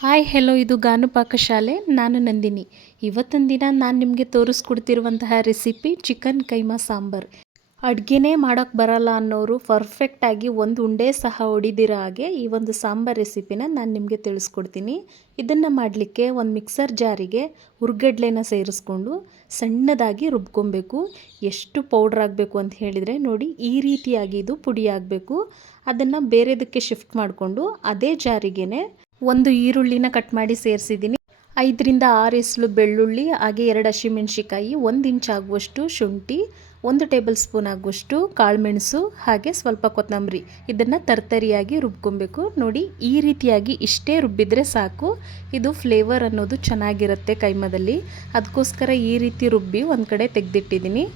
Hi hello ಇದು ಗಾನು ಪಾಕಶಾಲೆ ನಾನು ನಂದಿನಿ. ಇವತ್ತಿನ ದಿನ ನಾನು ನಿಮಗೆ ತೋರಿಸ್ಕೊಡ್ತಿರುವಂತಹ ರೆಸಿಪಿ ಚಿಕನ್ ಕೈಮಾ ಸಾಂಬಾರ್. ಅಡುಗೆನೇ ಮಾಡೋಕ್ಕೆ ಬರಲ್ಲ ಅನ್ನೋರು ಪರ್ಫೆಕ್ಟಾಗಿ ಒಂದು ಉಂಡೆ ಸಹ ಹೊಡಿದಿರೋ ಹಾಗೆ ಈ ಒಂದು ಸಾಂಬಾರ್ ರೆಸಿಪಿನ ನಾನು ನಿಮಗೆ ತಿಳಿಸ್ಕೊಡ್ತೀನಿ. ಇದನ್ನು ಮಾಡಲಿಕ್ಕೆ ಒಂದು ಮಿಕ್ಸರ್ ಜಾರಿಗೆ ಹುರ್ಗಡ್ಲೆನ ಸೇರಿಸ್ಕೊಂಡು ಸಣ್ಣದಾಗಿ ರುಬ್ಕೊಬೇಕು. ಎಷ್ಟು ಪೌಡ್ರ್ ಆಗಬೇಕು ಅಂತ ಹೇಳಿದರೆ ನೋಡಿ, ಈ ರೀತಿಯಾಗಿ ಇದು ಪುಡಿ ಆಗಬೇಕು. ಅದನ್ನು ಬೇರೆದಕ್ಕೆ ಶಿಫ್ಟ್ ಮಾಡಿಕೊಂಡು ಅದೇ ಜಾರಿಗೆನೆ ಒಂದು ಈರುಳ್ಳಿನ ಕಟ್ ಮಾಡಿ ಸೇರಿಸಿದ್ದೀನಿ. ಐದರಿಂದ ಆರು ಎಸಳು ಬೆಳ್ಳುಳ್ಳಿ, ಹಾಗೆ ಎರಡು ಹಸಿಮೆಣ್ಸಿಕಾಯಿ ಒಂದು ಇಂಚ್ ಆಗುವಷ್ಟು ಶುಂಠಿ, ಒಂದು ಟೇಬಲ್ ಸ್ಪೂನ್ ಆಗುವಷ್ಟು ಕಾಳುಮೆಣಸು, ಹಾಗೆ ಸ್ವಲ್ಪ ಕೊತ್ತಂಬರಿ. ಇದನ್ನು ತರ್ತರಿಯಾಗಿ ರುಬ್ಕೊಬೇಕು. ನೋಡಿ, ಈ ರೀತಿಯಾಗಿ ಇಷ್ಟೇ ರುಬ್ಬಿದರೆ ಸಾಕು. ಇದು ಫ್ಲೇವರ್ ಅನ್ನೋದು ಚೆನ್ನಾಗಿರುತ್ತೆ ಕೈಮದಲ್ಲಿ. ಅದಕ್ಕೋಸ್ಕರ ಈ ರೀತಿ ರುಬ್ಬಿ ಒಂದು ಕಡೆ ತೆಗೆದಿಟ್ಟಿದ್ದೀನಿ.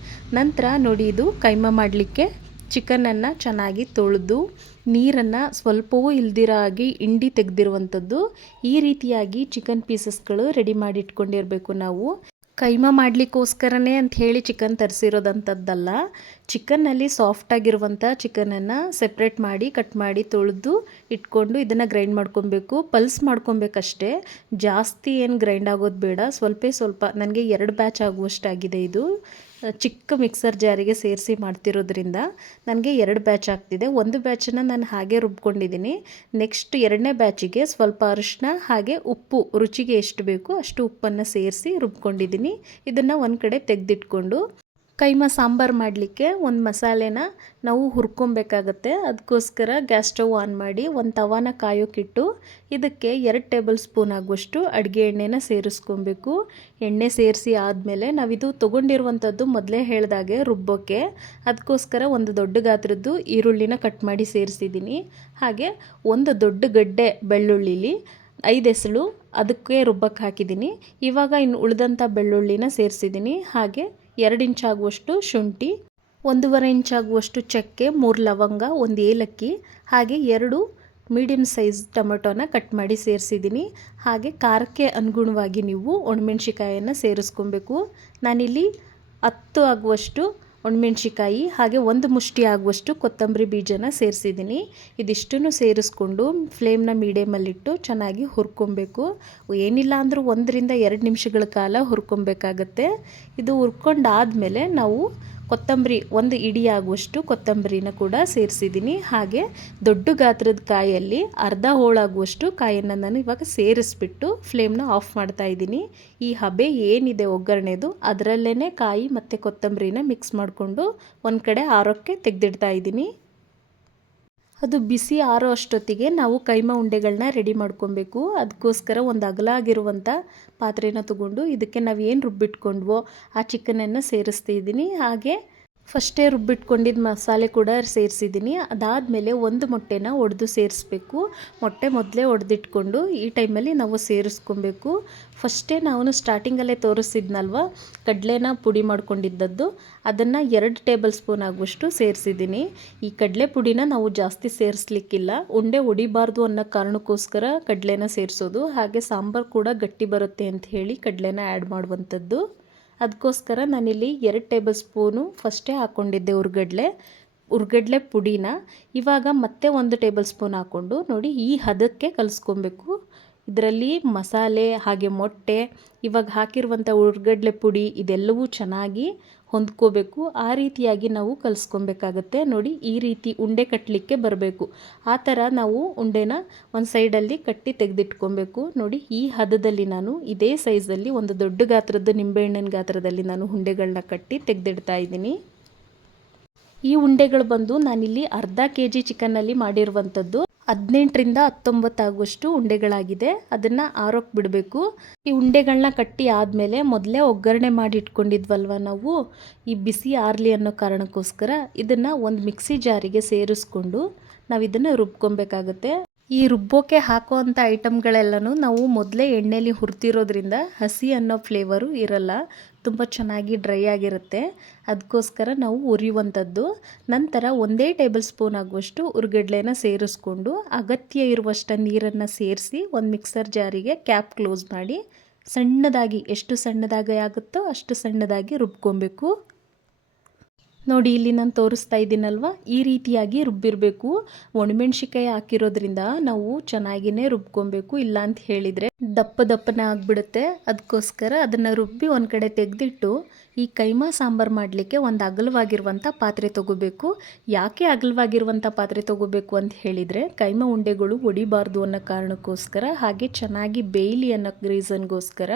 ನಂತರ ನೋಡಿ, ಇದು ಕೈಮ ಮಾಡಲಿಕ್ಕೆ ಚಿಕನನ್ನು ಚೆನ್ನಾಗಿ ತೊಳೆದು ನೀರನ್ನು ಸ್ವಲ್ಪವೂ ಇಲ್ದಿರಾಗಿ ಹಾಗೆ ಇಂಡಿ ತೆಗೆದಿರುವಂಥದ್ದು ಈ ರೀತಿಯಾಗಿ ಚಿಕನ್ ಪೀಸಸ್ಗಳು ರೆಡಿ ಮಾಡಿ ಇಟ್ಕೊಂಡಿರಬೇಕು ನಾವು. ಕೈಮ ಮಾಡಲಿಕ್ಕೋಸ್ಕರನೇ ಅಂತ ಹೇಳಿ ಚಿಕನ್ ತರಿಸಿರೋದಂಥದ್ದಲ್ಲ. ಚಿಕನ್ನಲ್ಲಿ ಸಾಫ್ಟಾಗಿರುವಂಥ ಚಿಕನನ್ನು ಸೆಪ್ರೇಟ್ ಮಾಡಿ, ಕಟ್ ಮಾಡಿ ತೊಳೆದು ಇಟ್ಕೊಂಡು ಇದನ್ನು ಗ್ರೈಂಡ್ ಮಾಡ್ಕೊಬೇಕು. ಪಲ್ಸ್ ಮಾಡ್ಕೊಬೇಕಷ್ಟೇ. ಜಾಸ್ತಿ ಏನು ಗ್ರೈಂಡ್ ಆಗೋದು ಬೇಡ. ಸ್ವಲ್ಪ ಸ್ವಲ್ಪ. ನನಗೆ ಎರಡು ಬ್ಯಾಚ್ ಆಗುವಷ್ಟಾಗಿದೆ ಇದು. ಚಿಕ್ಕ ಮಿಕ್ಸರ್ ಜಾರಿಗೆ ಸೇರಿಸಿ ಮಾಡ್ತಿರೋದ್ರಿಂದ ನನಗೆ ಎರಡು ಬ್ಯಾಚ್ ಆಗ್ತಿದೆ. ಒಂದು ಬ್ಯಾಚನ್ನು ನಾನು ಹಾಗೆ ರುಬ್ಕೊಂಡಿದ್ದೀನಿ. ನೆಕ್ಸ್ಟ್ ಎರಡನೇ ಬ್ಯಾಚಿಗೆ ಸ್ವಲ್ಪ ಅರಿಶಿನ ಹಾಗೆ ಉಪ್ಪು, ರುಚಿಗೆ ಎಷ್ಟು ಬೇಕು ಅಷ್ಟು ಉಪ್ಪನ್ನು ಸೇರಿಸಿ ರುಬ್ಕೊಂಡಿದ್ದೀನಿ. ಇದನ್ನು ಒಂದು ಕಡೆ ತೆಗೆದಿಟ್ಕೊಂಡು ಕೈಮಾ ಸಾಂಬಾರು ಮಾಡಲಿಕ್ಕೆ ಒಂದು ಮಸಾಲೆನ ನಾವು ಹುರ್ಕೊಬೇಕಾಗತ್ತೆ. ಅದಕ್ಕೋಸ್ಕರ ಗ್ಯಾಸ್ ಸ್ಟವ್ ಆನ್ ಮಾಡಿ ಒಂದು ತವಾನ ಕಾಯೋಕ್ಕಿಟ್ಟು ಇದಕ್ಕೆ ಎರಡು ಟೇಬಲ್ ಸ್ಪೂನ್ ಆಗುವಷ್ಟು ಅಡುಗೆ ಎಣ್ಣೆನ ಸೇರಿಸ್ಕೊಬೇಕು. ಎಣ್ಣೆ ಸೇರಿಸಿ ಆದಮೇಲೆ ನಾವಿದು ತೊಗೊಂಡಿರುವಂಥದ್ದು ಮೊದಲೇ ಹೇಳಿದಾಗೆ ರುಬ್ಬೋಕ್ಕೆ ಅದಕ್ಕೋಸ್ಕರ ಒಂದು ದೊಡ್ಡ ಗಾತ್ರದ್ದು ಈರುಳ್ಳಿನ ಕಟ್ ಮಾಡಿ ಸೇರಿಸಿದ್ದೀನಿ. ಹಾಗೆ ಒಂದು ದೊಡ್ಡ ಗಡ್ಡೆ ಬೆಳ್ಳುಳ್ಳಿಲಿ ಐದು ಎಸಳು ಅದಕ್ಕೆ ರುಬ್ಬಕ್ಕೆ ಹಾಕಿದ್ದೀನಿ. ಇವಾಗ ಇನ್ನು ಉಳಿದಂಥ ಬೆಳ್ಳುಳ್ಳಿನ ಸೇರಿಸಿದ್ದೀನಿ. ಹಾಗೆ ಎರಡು ಇಂಚಾಗುವಷ್ಟು ಶುಂಠಿ, ಒಂದೂವರೆ ಇಂಚಾಗುವಷ್ಟು ಚಕ್ಕೆ, ಮೂರು ಲವಂಗ, ಒಂದು ಏಲಕ್ಕಿ, ಹಾಗೆ ಎರಡು ಮೀಡಿಯಮ್ ಸೈಜ್ ಟೊಮೆಟೊನ ಕಟ್ ಮಾಡಿ ಸೇರಿಸಿದ್ದೀನಿ. ಹಾಗೆ ಖಾರಕ್ಕೆ ಅನುಗುಣವಾಗಿ ನೀವು ಒಣಮೆಣ್ಸಿಕಾಯನ್ನು ಸೇರಿಸ್ಕೊಬೇಕು. ನಾನಿಲ್ಲಿ ಹತ್ತು ಆಗುವಷ್ಟು ಒಣಮೆಣ್ಸಿಕಾಯಿ ಹಾಗೆ ಒಂದು ಮುಷ್ಟಿ ಆಗುವಷ್ಟು ಕೊತ್ತಂಬರಿ ಬೀಜನ ಸೇರಿಸಿದ್ದೀನಿ. ಇದಿಷ್ಟನ್ನು ಸೇರಿಸ್ಕೊಂಡು ಫ್ಲೇಮ್ನ ಮೀಡಿಯಮಲ್ಲಿಟ್ಟು ಚೆನ್ನಾಗಿ ಹುರ್ಕೊಬೇಕು. ಏನಿಲ್ಲ ಅಂದರೂ ಒಂದರಿಂದ ಎರಡು ನಿಮಿಷಗಳ ಕಾಲ ಹುರ್ಕೊಬೇಕಾಗತ್ತೆ. ಇದು ಹುರ್ಕೊಂಡಾದಮೇಲೆ ನಾವು ಕೊತ್ತಂಬರಿ ಒಂದು ಇಡಿಯಾಗುವಷ್ಟು ಕೊತ್ತಂಬರಿನ ಕೂಡ ಸೇರಿಸಿದ್ದೀನಿ. ಹಾಗೆ ದೊಡ್ಡ ಗಾತ್ರದ ಕಾಯಲ್ಲಿ ಅರ್ಧ ಹೋಳಾಗುವಷ್ಟು ಕಾಯನ್ನು ನಾನು ಇವಾಗ ಸೇರಿಸ್ಬಿಟ್ಟು ಫ್ಲೇಮ್ನ ಆಫ್ ಮಾಡ್ತಾ ಇದ್ದೀನಿ. ಈ ಹಬೆ ಏನಿದೆ ಒಗ್ಗರಣೆದು ಅದರಲ್ಲೇ ಕಾಯಿ ಮತ್ತು ಕೊತ್ತಂಬರಿನ ಮಿಕ್ಸ್ ಮಾಡಿಕೊಂಡು ಒಂದು ಕಡೆ ಆರೋಕ್ಕೆ ತೆಗೆದಿಡ್ತಾ ಇದ್ದೀನಿ. ಅದು ಬಿಸಿ ಆರೋ ಅಷ್ಟೊತ್ತಿಗೆ ನಾವು ಕೈಮಾ ಉಂಡೆಗಳನ್ನ ರೆಡಿ ಮಾಡ್ಕೊಬೇಕು. ಅದಕ್ಕೋಸ್ಕರ ಒಂದು ಅಗಲ ಆಗಿರುವಂಥ ಪಾತ್ರೆನ ತಗೊಂಡು ಇದಕ್ಕೆ ನಾವು ಏನು ರುಬ್ಬಿಟ್ಕೊಂಡ್ವೋ ಆ ಚಿಕನನ್ನು ಸೇರಿಸ್ತಿದ್ದೀನಿ ಹಾಗೆ ಫಸ್ಟೇ ರುಬ್ಬಿಟ್ಕೊಂಡಿದ್ದ ಮಸಾಲೆ ಕೂಡ ಸೇರಿಸಿದ್ದೀನಿ ಅದಾದಮೇಲೆ ಒಂದು ಮೊಟ್ಟೆನ ಒಡೆದು ಸೇರಿಸ್ಬೇಕು. ಮೊಟ್ಟೆ ಮೊದಲೇ ಒಡೆದಿಟ್ಕೊಂಡು ಈ ಟೈಮಲ್ಲಿ ನಾವು ಸೇರಿಸ್ಕೊಬೇಕು. ಫಸ್ಟೇ ನಾವು ಸ್ಟಾರ್ಟಿಂಗಲ್ಲೇ ತೋರಿಸಿದ್ನಲ್ವ, ಕಡಲೆನ ಪುಡಿ ಮಾಡ್ಕೊಂಡಿದ್ದದ್ದು. ಅದನ್ನು ಎರಡು ಟೇಬಲ್ ಸ್ಪೂನ್ ಆಗುವಷ್ಟು ಸೇರಿಸಿದ್ದೀನಿ ಈ ಕಡಲೆ ಪುಡಿನ ನಾವು ಜಾಸ್ತಿ ಸೇರಿಸ್ಲಿಕ್ಕಿಲ್ಲ. ಉಂಡೆ ಹೊಡಿಬಾರ್ದು ಅನ್ನೋ ಕಾರಣಕ್ಕೋಸ್ಕರ ಕಡಲೆನ ಸೇರಿಸೋದು. ಹಾಗೆ ಸಾಂಬಾರು ಕೂಡ ಗಟ್ಟಿ ಬರುತ್ತೆ ಅಂತ ಹೇಳಿ ಕಡಲೆನ ಆ್ಯಡ್ ಮಾಡುವಂಥದ್ದು. ಅದಕ್ಕೋಸ್ಕರ ನಾನಿಲ್ಲಿ ಎರಡು ಟೇಬಲ್ ಸ್ಪೂನು ಫಸ್ಟೇ ಹಾಕ್ಕೊಂಡಿದ್ದೆ ಉರ್ಗಡ್ಲೆ ಉರ್ಗಡ್ಲೆ ಪುಡಿನ. ಇವಾಗ ಮತ್ತೆ ಒಂದು ಟೇಬಲ್ ಸ್ಪೂನ್ ಹಾಕ್ಕೊಂಡು ನೋಡಿ ಈ ಹದಕ್ಕೆ ಕಲಿಸ್ಕೊಬೇಕು. ಇದರಲ್ಲಿ ಮಸಾಲೆ, ಹಾಗೆ ಮೊಟ್ಟೆ, ಇವಾಗ ಹಾಕಿರುವಂಥ ಉರ್ಗಡ್ಲೆ ಪುಡಿ ಇದೆಲ್ಲವೂ ಚೆನ್ನಾಗಿ ಹೊಂದ್ಕೋಬೇಕು. ಆ ರೀತಿಯಾಗಿ ನಾವು ಕಲಿಸ್ಕೊಬೇಕಾಗತ್ತೆ. ನೋಡಿ, ಈ ರೀತಿ ಉಂಡೆ ಕಟ್ಟಲಿಕ್ಕೆ ಬರಬೇಕು. ಆ ಥರ ನಾವು ಉಂಡೆನ ಒಂದು ಸೈಡಲ್ಲಿ ಕಟ್ಟಿ ತೆಗೆದಿಟ್ಕೊಬೇಕು. ನೋಡಿ, ಈ ಹದದಲ್ಲಿ ನಾನು ಇದೇ ಸೈಜಲ್ಲಿ ಒಂದು ದೊಡ್ಡ ಗಾತ್ರದ ನಿಂಬೆಹಣ್ಣಿನ ಗಾತ್ರದಲ್ಲಿ ನಾನು ಉಂಡೆಗಳನ್ನ ಕಟ್ಟಿ ತೆಗೆದಿಡ್ತಾ ಇದ್ದೀನಿ. ಈ ಉಂಡೆಗಳು ಬಂದು ನಾನಿಲ್ಲಿ ಅರ್ಧ ಕೆ ಜಿ ಚಿಕನ್ನಲ್ಲಿ ಮಾಡಿರುವಂಥದ್ದು. ಹದಿನೆಂಟರಿಂದ ಹತ್ತೊಂಬತ್ತಾಗುವಷ್ಟು ಉಂಡೆಗಳಾಗಿದೆ. ಅದನ್ನು ಆರೋಕ್ಕೆ ಬಿಡಬೇಕು. ಈ ಉಂಡೆಗಳನ್ನ ಕಟ್ಟಿ ಆದಮೇಲೆ ಮೊದಲೇ ಒಗ್ಗರಣೆ ಮಾಡಿ ಇಟ್ಕೊಂಡಿದ್ವಲ್ವ ನಾವು? ಈ ಬಿಸಿ ಆರಲಿ ಅನ್ನೋ ಕಾರಣಕ್ಕೋಸ್ಕರ ಇದನ್ನು ಒಂದು ಮಿಕ್ಸಿ ಜಾರಿಗೆ ಸೇರಿಸ್ಕೊಂಡು ನಾವು ಇದನ್ನು ರುಬ್ಕೊಬೇಕಾಗತ್ತೆ. ಈ ರುಬ್ಬೋಕೆ ಹಾಕುವಂಥ ಐಟಮ್ಗಳೆಲ್ಲನೂ ನಾವು ಮೊದಲೇ ಎಣ್ಣೆಲಿ ಹುರ್ತಿರೋದ್ರಿಂದ ಹಸಿ ಅನ್ನೋ ಫ್ಲೇವರು ಇರಲ್ಲ. ತುಂಬ ಚೆನ್ನಾಗಿ ಡ್ರೈ ಆಗಿರುತ್ತೆ. ಅದಕ್ಕೋಸ್ಕರ ನಾವು ಉರಿಯುವಂಥದ್ದು. ನಂತರ ಒಂದೇ ಟೇಬಲ್ ಸ್ಪೂನ್ ಆಗುವಷ್ಟು ಉರ್ಗಡ್ಲೆನ ಸೇರಿಸ್ಕೊಂಡು ಅಗತ್ಯ ಇರುವಷ್ಟು ನೀರನ್ನು ಸೇರಿಸಿ ಒಂದು ಮಿಕ್ಸರ್ ಜಾರಿಗೆ ಕ್ಯಾಪ್ ಕ್ಲೋಸ್ ಮಾಡಿ ಸಣ್ಣದಾಗಿ ಎಷ್ಟು ಸಣ್ಣದಾಗಿ ಆಗುತ್ತೋ ಅಷ್ಟು ಸಣ್ಣದಾಗಿ ರುಬ್ಕೊಬೇಕು. ನೋಡಿ, ಇಲ್ಲಿ ನಾನು ತೋರಿಸ್ತಾ ಇದ್ದೀನಲ್ವ? ಈ ರೀತಿಯಾಗಿ ರುಬ್ಬಿರಬೇಕು. ಒಣಮೆಣ್ಸಿಕಾಯಿ ಹಾಕಿರೋದ್ರಿಂದ ನಾವು ಚೆನ್ನಾಗಿನೇ ರುಬ್ಕೊಬೇಕು. ಇಲ್ಲ ಅಂತ ಹೇಳಿದರೆ ದಪ್ಪ ದಪ್ಪನೇ ಆಗಿಬಿಡುತ್ತೆ. ಅದಕ್ಕೋಸ್ಕರ ಅದನ್ನು ರುಬ್ಬಿ ಒಂದು ಕಡೆ ತೆಗೆದಿಟ್ಟು ಈ ಕೈಮಾ ಸಾಂಬಾರು ಮಾಡಲಿಕ್ಕೆ ಒಂದು ಅಗಲವಾಗಿರುವಂಥ ಪಾತ್ರೆ ತೊಗೋಬೇಕು. ಯಾಕೆ ಅಗಲವಾಗಿರುವಂಥ ಪಾತ್ರೆ ತೊಗೋಬೇಕು ಅಂತ ಹೇಳಿದರೆ ಕೈಮಾ ಉಂಡೆಗಳು ಒಡಿಬಾರ್ದು ಅನ್ನೋ ಕಾರಣಕ್ಕೋಸ್ಕರ ಹಾಗೆ ಚೆನ್ನಾಗಿ ಬೇಯಲಿ ಅನ್ನೋ ರೀಸನ್ಗೋಸ್ಕರ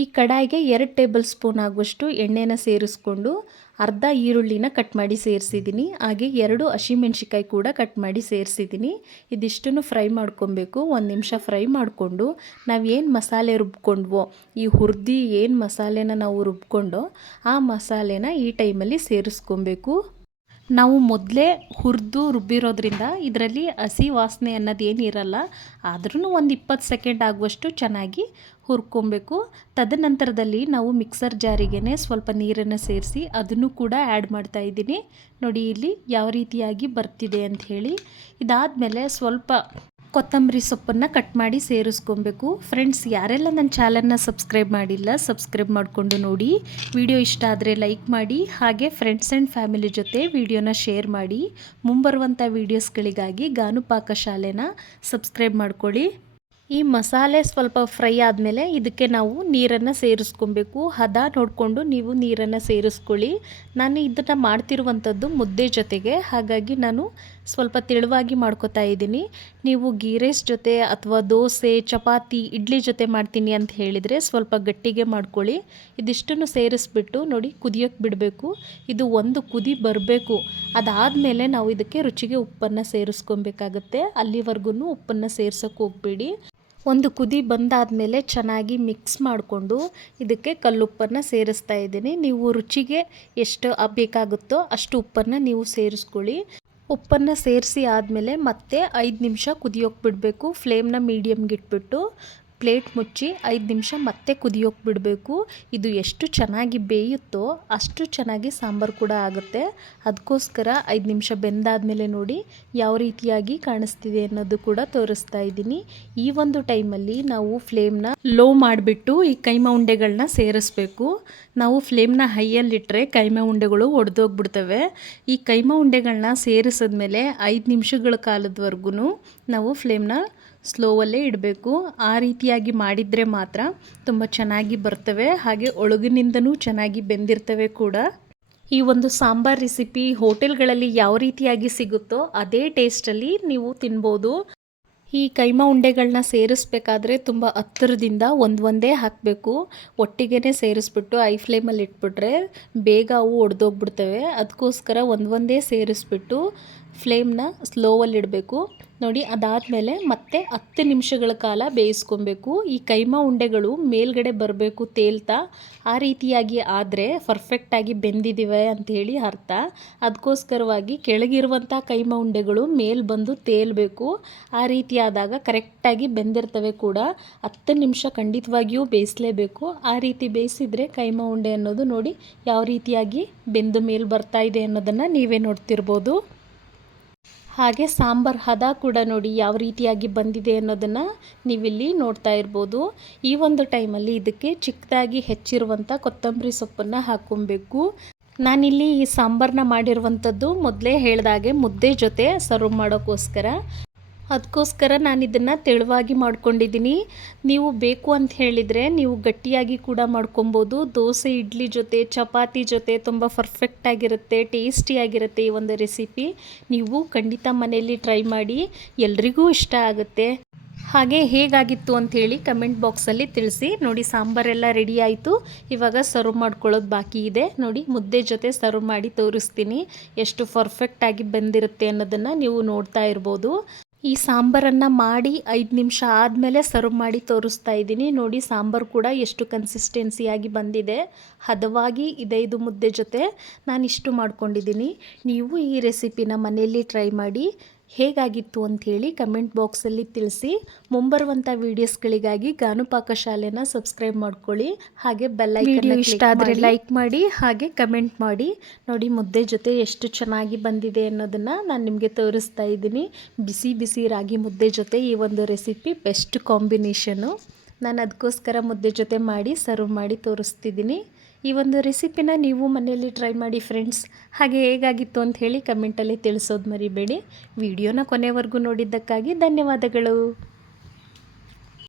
ಈ ಕಡಾಯಿಗೆ ಎರಡು ಟೇಬಲ್ ಸ್ಪೂನ್ ಆಗುವಷ್ಟು ಎಣ್ಣೆನ ಸೇರಿಸ್ಕೊಂಡು ಅರ್ಧ ಈರುಳ್ಳಿನ ಕಟ್ ಮಾಡಿ ಸೇರಿಸಿದ್ದೀನಿ. ಹಾಗೆ ಎರಡು ಹಸಿಮೆಣ್ಸಿಕಾಯಿ ಕೂಡ ಕಟ್ ಮಾಡಿ ಸೇರಿಸಿದ್ದೀನಿ. ಇದಿಷ್ಟನ್ನು ಫ್ರೈ ಮಾಡ್ಕೊಬೇಕು. ಒಂದು ನಿಮಿಷ ಫ್ರೈ ಮಾಡಿಕೊಂಡು ನಾವು ಏನು ಮಸಾಲೆ ರುಬ್ಕೊಂಡ್ವೋ, ಈ ಹುರ್ದಿ ಏನು ಮಸಾಲೆನ ನಾವು ರುಬ್ಕೊಂಡೋ, ಆ ಮಸಾಲೆನ ಈ ಟೈಮಲ್ಲಿ ಸೇರಿಸ್ಕೊಬೇಕು. ನಾವು ಮೊದಲೇ ಹುರಿದು ರುಬ್ಬಿರೋದ್ರಿಂದ ಇದರಲ್ಲಿ ಹಸಿ ವಾಸನೆ ಅನ್ನೋದು ಏನಿರಲ್ಲ ಆದ್ರೂ ಒಂದು ಇಪ್ಪತ್ತು ಸೆಕೆಂಡ್ ಆಗುವಷ್ಟು ಚೆನ್ನಾಗಿ ಹುರ್ಕೊಬೇಕು. ತದನಂತರದಲ್ಲಿ ನಾವು ಮಿಕ್ಸರ್ ಜಾರಿಗೆನೇ ಸ್ವಲ್ಪ ನೀರನ್ನು ಸೇರಿಸಿ ಅದನ್ನು ಕೂಡ ಆ್ಯಡ್ ಮಾಡ್ತಾ ಇದ್ದೀನಿ. ನೋಡಿ ಇಲ್ಲಿ ಯಾವ ರೀತಿಯಾಗಿ ಬರ್ತಿದೆ ಅಂತ ಹೇಳಿ ಇದಾದಮೇಲೆ ಸ್ವಲ್ಪ ಕೊತ್ತಂಬರಿ ಸೊಪ್ಪನ್ನು ಕಟ್ ಮಾಡಿ ಸೇರಿಸ್ಕೊಬೇಕು. ಫ್ರೆಂಡ್ಸ್ ಯಾರೆಲ್ಲ ನನ್ನ ಚಾನಲ್ನ ಸಬ್ಸ್ಕ್ರೈಬ್ ಮಾಡಿಲ್ಲ ಸಬ್ಸ್ಕ್ರೈಬ್ ಮಾಡಿಕೊಂಡು ನೋಡಿ. ವಿಡಿಯೋ ಇಷ್ಟ ಆದರೆ ಲೈಕ್ ಮಾಡಿ. ಹಾಗೆ ಫ್ರೆಂಡ್ಸ್ ಆ್ಯಂಡ್ ಫ್ಯಾಮಿಲಿ ಜೊತೆ ವಿಡಿಯೋನ ಶೇರ್ ಮಾಡಿ. ಮುಂಬರುವಂಥ ವೀಡಿಯೋಸ್ಗಳಿಗಾಗಿ ಗಾನುಪಾಕ ಶಾಲೆನ ಸಬ್ಸ್ಕ್ರೈಬ್ ಮಾಡ್ಕೊಳ್ಳಿ. ಈ ಮಸಾಲೆ ಸ್ವಲ್ಪ ಫ್ರೈ ಆದಮೇಲೆ ಇದಕ್ಕೆ ನಾವು ನೀರನ್ನು ಸೇರಿಸ್ಕೊಬೇಕು. ಹದ ನೋಡಿಕೊಂಡು ನೀವು ನೀರನ್ನು ಸೇರಿಸ್ಕೊಳ್ಳಿ. ನಾನು ಇದನ್ನು ಮಾಡ್ತಿರುವಂಥದ್ದು ಮುದ್ದೆ ಜೊತೆಗೆ. ಹಾಗಾಗಿ ನಾನು ಸ್ವಲ್ಪ ತೆಳುವಾಗಿ ಮಾಡ್ಕೋತಾ ಇದ್ದೀನಿ. ನೀವು ಗೀ ರೈಸ್ ಜೊತೆ ಅಥವಾ ದೋಸೆ, ಚಪಾತಿ, ಇಡ್ಲಿ ಜೊತೆ ಮಾಡ್ತೀನಿ ಅಂತ ಹೇಳಿದರೆ ಸ್ವಲ್ಪ ಗಟ್ಟಿಗೆ ಮಾಡ್ಕೊಳ್ಳಿ. ಇದಿಷ್ಟನ್ನು ಸೇರಿಸ್ಬಿಟ್ಟು ನೋಡಿ ಕುದಿಯೋಕ್ಕೆ ಬಿಡಬೇಕು. ಇದು ಒಂದು ಕುದಿ ಬರಬೇಕು. ಅದಾದಮೇಲೆ ನಾವು ಇದಕ್ಕೆ ರುಚಿಗೆ ಉಪ್ಪನ್ನು ಸೇರಿಸ್ಕೊಬೇಕಾಗತ್ತೆ. ಅಲ್ಲಿವರೆಗೂ ಉಪ್ಪನ್ನು ಸೇರ್ಸೋಕ್ಕೆ ಹೋಗಬೇಡಿ. ಒಂದು ಕುದಿ ಬಂದಾದಮೇಲೆ ಚೆನ್ನಾಗಿ ಮಿಕ್ಸ್ ಮಾಡಿಕೊಂಡು ಇದಕ್ಕೆ ಕಲ್ಲುಪ್ಪನ್ನು ಸೇರಿಸ್ತಾ ಇದ್ದೀನಿ. ನೀವು ರುಚಿಗೆ ಎಷ್ಟು ಬೇಕಾಗುತ್ತೋ ಅಷ್ಟು ಉಪ್ಪನ್ನು ನೀವು ಸೇರಿಸ್ಕೊಳ್ಳಿ. ಉಪ್ಪನ್ನು ಸೇರಿಸಿ ಆದಮೇಲೆ ಮತ್ತೆ ಐದು ನಿಮಿಷ ಕುದಿಯೋಕೆ ಬಿಡಬೇಕು. ಫ್ಲೇಮ್ನ ಮೀಡಿಯಮ್ಗೆ ಇಟ್ಬಿಟ್ಟು ಪ್ಲೇಟ್ ಮುಚ್ಚಿ ಐದು ನಿಮಿಷ ಮತ್ತೆ ಕುದಿಯೋಕೆ ಬಿಡಬೇಕು. ಇದು ಎಷ್ಟು ಚೆನ್ನಾಗಿ ಬೇಯುತ್ತೋ ಅಷ್ಟು ಚೆನ್ನಾಗಿ ಸಾಂಬಾರು ಕೂಡ ಆಗುತ್ತೆ. ಅದಕ್ಕೋಸ್ಕರ ಐದು ನಿಮಿಷ ಬೆಂದಾದಮೇಲೆ ನೋಡಿ ಯಾವ ರೀತಿಯಾಗಿ ಕಾಣಿಸ್ತಿದೆ ಅನ್ನೋದು ಕೂಡ ತೋರಿಸ್ತಾ ಇದ್ದೀನಿ. ಈ ಒಂದು ಟೈಮಲ್ಲಿ ನಾವು ಫ್ಲೇಮ್ನ ಲೋ ಮಾಡಿಬಿಟ್ಟು ಈ ಕೈಮಾ ಉಂಡೆಗಳನ್ನ ಸೇರಿಸ್ಬೇಕು. ನಾವು ಫ್ಲೇಮ್ನ ಹೈಯಲ್ಲಿಟ್ಟರೆ ಕೈಮಾ ಉಂಡೆಗಳು ಒಡೆದೋಗ್ಬಿಡ್ತವೆ. ಈ ಕೈಮಾ ಉಂಡೆಗಳನ್ನ ಸೇರಿಸಿದ್ಮೇಲೆ ಐದು ನಿಮಿಷಗಳ ಕಾಲದವರೆಗೂ ನಾವು ಫ್ಲೇಮ್ನ ಸ್ಲೋವಲ್ಲೇ ಇಡಬೇಕು. ಆ ರೀತಿಯಾಗಿ ಮಾಡಿದರೆ ಮಾತ್ರ ತುಂಬ ಚೆನ್ನಾಗಿ ಬರ್ತವೆ. ಹಾಗೆ ಒಳಗಿನಿಂದನೂ ಚೆನ್ನಾಗಿ ಬೆಂದಿರ್ತವೆ ಕೂಡ. ಈ ಒಂದು ಸಾಂಬಾರ್ ರೆಸಿಪಿ ಹೋಟೆಲ್ಗಳಲ್ಲಿ ಯಾವ ರೀತಿಯಾಗಿ ಸಿಗುತ್ತೋ ಅದೇ ಟೇಸ್ಟಲ್ಲಿ ನೀವು ತಿನ್ಬೋದು. ಈ ಕೈಮಾ ಉಂಡೆಗಳನ್ನ ಸೇರಿಸ್ಬೇಕಾದ್ರೆ ತುಂಬ ಹತ್ತಿರದಿಂದ ಒಂದು ಒಂದೇ ಹಾಕಬೇಕು. ಒಟ್ಟಿಗೆ ಸೇರಿಸ್ಬಿಟ್ಟು ಐ ಫ್ಲೇಮಲ್ಲಿ ಇಟ್ಬಿಟ್ರೆ ಬೇಗ ಅವು ಒಡೆದೋಗ್ಬಿಡ್ತವೆ. ಅದಕ್ಕೋಸ್ಕರ ಒಂದು ಒಂದೇ ಸೇರಿಸ್ಬಿಟ್ಟು ಫ್ಲೇಮ್ನ ಸ್ಲೋವಲ್ಲಿ ಇಡಬೇಕು. ನೋಡಿ, ಅದಾದಮೇಲೆ ಮತ್ತೆ ಹತ್ತು ನಿಮಿಷಗಳ ಕಾಲ ಬೇಯಿಸ್ಕೊಬೇಕು. ಈ ಕೈಮಾ ಉಂಡೆಗಳು ಮೇಲ್ಗಡೆ ಬರಬೇಕು ತೇಲ್ತಾ, ಆ ರೀತಿಯಾಗಿ ಆದರೆ ಪರ್ಫೆಕ್ಟಾಗಿ ಬೆಂದಿದ್ದೀವೆ ಅಂಥೇಳಿ ಅರ್ಥ. ಅದಕ್ಕೋಸ್ಕರವಾಗಿ ಕೆಳಗಿರುವಂಥ ಕೈಮಾ ಉಂಡೆಗಳು ಮೇಲ್ ಬಂದು ತೇಲ್ಬೇಕು. ಆ ರೀತಿಯಾದಾಗ ಕರೆಕ್ಟಾಗಿ ಬೆಂದಿರ್ತವೆ ಕೂಡ. ಹತ್ತು ನಿಮಿಷ ಖಂಡಿತವಾಗಿಯೂ ಬೇಯಿಸಲೇಬೇಕು. ಆ ರೀತಿ ಬೇಯಿಸಿದರೆ ಕೈಮಾ ಉಂಡೆ ಅನ್ನೋದು ನೋಡಿ ಯಾವ ರೀತಿಯಾಗಿ ಬೆಂದು ಮೇಲೆ ಬರ್ತಾ ಇದೆ ಅನ್ನೋದನ್ನು ನೀವೇ ನೋಡ್ತಿರ್ಬೋದು. ಹಾಗೆ ಸಾಂಬಾರ್ ಹದ ಕೂಡ ನೋಡಿ ಯಾವ ರೀತಿಯಾಗಿ ಬಂದಿದೆ ಅನ್ನೋದನ್ನು ನೀವಿಲ್ಲಿ ನೋಡ್ತಾ ಇರ್ಬೋದು. ಈ ಒಂದು ಟೈಮಲ್ಲಿ ಇದಕ್ಕೆ ಚಿಕ್ಕದಾಗಿ ಹೆಚ್ಚಿರುವಂಥ ಕೊತ್ತಂಬರಿ ಸೊಪ್ಪನ್ನು ಹಾಕೊಬೇಕು. ನಾನಿಲ್ಲಿ ಈ ಸಾಂಬಾರನ್ನ ಮಾಡಿರುವಂಥದ್ದು ಮೊದಲೇ ಹೇಳಿದಾಗೆ ಮುದ್ದೆ ಜೊತೆ ಸರ್ವ್ ಮಾಡೋಕ್ಕೋಸ್ಕರ ಅದಕ್ಕೋಸ್ಕರ ನಾನು ಇದನ್ನು ತೆಳುವಾಗಿ ಮಾಡ್ಕೊಂಡಿದ್ದೀನಿ. ನೀವು ಬೇಕು ಅಂತ ಹೇಳಿದರೆ ನೀವು ಗಟ್ಟಿಯಾಗಿ ಕೂಡ ಮಾಡ್ಕೊಬೋದು. ದೋಸೆ, ಇಡ್ಲಿ ಜೊತೆ, ಚಪಾತಿ ಜೊತೆ ತುಂಬ ಪರ್ಫೆಕ್ಟಾಗಿರುತ್ತೆ ಟೇಸ್ಟಿಯಾಗಿರುತ್ತೆ ಈ ಒಂದು ರೆಸಿಪಿ ನೀವು ಖಂಡಿತ ಮನೆಯಲ್ಲಿ ಟ್ರೈ ಮಾಡಿ, ಎಲ್ರಿಗೂ ಇಷ್ಟ ಆಗುತ್ತೆ. ಹಾಗೆ ಹೇಗಾಗಿತ್ತು ಅಂಥೇಳಿ ಕಮೆಂಟ್ ಬಾಕ್ಸಲ್ಲಿ ತಿಳಿಸಿ. ನೋಡಿ ಸಾಂಬಾರೆಲ್ಲ ರೆಡಿ ಆಯಿತು. ಇವಾಗ ಸರ್ವ್ ಮಾಡ್ಕೊಳ್ಳೋದು ಬಾಕಿ ಇದೆ. ನೋಡಿ ಮುದ್ದೆ ಜೊತೆ ಸರ್ವ್ ಮಾಡಿ ತೋರಿಸ್ತೀನಿ. ಎಷ್ಟು ಪರ್ಫೆಕ್ಟಾಗಿ ಬಂದಿರುತ್ತೆ ಅನ್ನೋದನ್ನು ನೀವು ನೋಡ್ತಾ ಇರ್ಬೋದು. ಈ ಸಾಂಬಾರನ್ನು ಮಾಡಿ ಐದು ನಿಮಿಷ ಆದಮೇಲೆ ಸರ್ವ್ ಮಾಡಿ ತೋರಿಸ್ತಾ ಇದ್ದೀನಿ. ನೋಡಿ, ಸಾಂಬಾರು ಕೂಡ ಎಷ್ಟು ಕನ್ಸಿಸ್ಟೆನ್ಸಿಯಾಗಿ ಬಂದಿದೆ. ಹದವಾಗಿ ಇದೈದು ಇದು ಮುದ್ದೆ ಜೊತೆ ನಾನು ಇಷ್ಟು ಮಾಡ್ಕೊಂಡಿದ್ದೀನಿ. ನೀವು ಈ ರೆಸಿಪಿನ ಮನೆಯಲ್ಲಿ ಟ್ರೈ ಮಾಡಿ ಹೇಗಾಗಿತ್ತು ಅಂಥೇಳಿ ಕಮೆಂಟ್ ಬಾಕ್ಸಲ್ಲಿ ತಿಳಿಸಿ. ಮುಂಬರುವಂಥ ವೀಡಿಯೋಸ್ಗಳಿಗಾಗಿ ಗಾನುಪಾಕ ಶಾಲೆನ ಸಬ್ಸ್ಕ್ರೈಬ್ ಮಾಡ್ಕೊಳ್ಳಿ. ಹಾಗೆ ಬೆಲ್ಲ ಇಷ್ಟ ಆದರೆ ಲೈಕ್ ಮಾಡಿ ಹಾಗೆ ಕಮೆಂಟ್ ಮಾಡಿ. ನೋಡಿ ಮುದ್ದೆ ಜೊತೆ ಎಷ್ಟು ಚೆನ್ನಾಗಿ ಬಂದಿದೆ ಅನ್ನೋದನ್ನು ನಾನು ನಿಮಗೆ ತೋರಿಸ್ತಾ ಇದ್ದೀನಿ. ಬಿಸಿ ಬಿಸಿ ರಾಗಿ ಮುದ್ದೆ ಜೊತೆ ಈ ಒಂದು ರೆಸಿಪಿ ಬೆಸ್ಟ್ ಕಾಂಬಿನೇಷನು. ನಾನು ಅದಕ್ಕೋಸ್ಕರ ಮುದ್ದೆ ಜೊತೆ ಮಾಡಿ ಸರ್ವ್ ಮಾಡಿ ತೋರಿಸ್ತಿದ್ದೀನಿ. ಈ ಒಂದು ರೆಸಿಪಿನ ನೀವು ಮನೆಯಲ್ಲಿ ಟ್ರೈ ಮಾಡಿ ಫ್ರೆಂಡ್ಸ್. ಹಾಗೆ ಹೇಗಾಗಿತ್ತು ಅಂತ ಹೇಳಿ ಕಮೆಂಟಲ್ಲಿ ತಿಳಿಸೋದು ಮರಿಬೇಡಿ. ವಿಡಿಯೋನ ಕೊನೆವರೆಗೂ ನೋಡಿದ್ದಕ್ಕಾಗಿ ಧನ್ಯವಾದಗಳು.